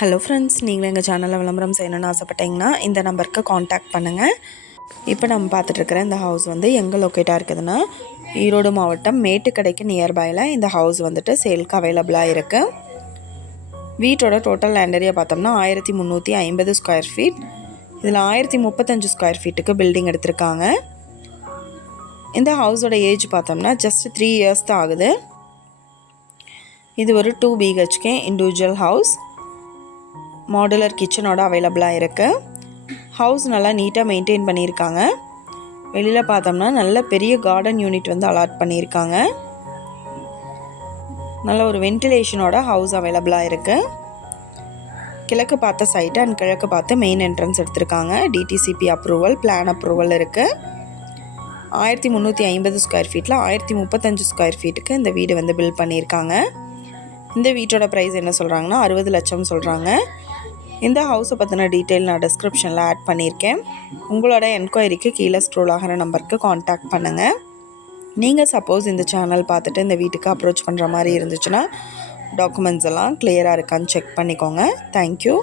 Hello friends, நீங்களும் எங்கள் சேனலில் விளம்பரம் செய்யணும்னு ஆசைப்பட்டீங்கன்னா இந்த நம்பருக்கு காண்டாக்ட் பண்ணுங்கள். இப்போ நம்ம பார்த்துட்ருக்கிற இந்த ஹவுஸ் வந்து எங்கே லொக்கேட்டாக இருக்குதுன்னா, ஈரோடு மாவட்டம் மேட்டுக்கடைக்கு நியர்பையில் இந்த ஹவுஸ் வந்துட்டு சேலுக்கு அவைலபிளாக இருக்குது. வீட்டோட டோட்டல் லேண்ட் ஏரியா பார்த்தோம்னா 1350 ஸ்கொயர் ஃபீட். இதில் 1035 ஸ்கொயர் ஃபீட்டுக்கு பில்டிங் எடுத்திருக்காங்க. இந்த ஹவுஸோட ஏஜ் பார்த்தோம்னா ஜஸ்ட் 3 இயர்ஸ் தான் ஆகுது. இது ஒரு 2 BHK இண்டிவிஜுவல் ஹவுஸ். மாடுலர் கிச்சனோட அவைலபிளாக இருக்குது. ஹவுஸ் நல்லா நீட்டாக மெயின்டைன் பண்ணியிருக்காங்க. வெளியில் பார்த்தோம்னா நல்ல பெரிய கார்டன் யூனிட் வந்து அலாட் பண்ணியிருக்காங்க. நல்ல ஒரு வென்டிலேஷனோட ஹவுஸ் அவைலபிளாக இருக்குது. கிழக்கு பார்த்த சைட்டு அண்ட் கிழக்கு பார்த்து மெயின் என்ட்ரன்ஸ் எடுத்திருக்காங்க. டிடிசிபி அப்ரூவல், பிளான் அப்ரூவல் இருக்குது. 1350 ஸ்கொயர் ஃபீட்டில் 1035 ஸ்கொயர் ஃபீட்டுக்கு இந்த வீடு வந்து பில்ட் பண்ணியிருக்காங்க. இந்த வீட்டோட ப்ரைஸ் என்ன சொல்கிறாங்கன்னா 60 லட்சம் சொல்கிறாங்க. இந்த ஹவுஸை பற்றின டீட்டெயில் நான் டிஸ்கிரிப்ஷனில் ஆட் பண்ணியிருக்கேன். உங்களோட என்கொயரிக்கு கீழே ஸ்க்ரோல் ஆகிற நம்பருக்கு காண்டாக்ட் பண்ணுங்கள். நீங்கள் சப்போஸ் இந்த சேனல் பார்த்துட்டு இந்த வீட்டுக்கு அப்ரோச் பண்ணுற மாதிரி இருந்துச்சுன்னா டாக்குமெண்ட்ஸ் எல்லாம் கிளியராக இருக்கான்னு செக் பண்ணிக்கோங்க. தேங்க்யூ.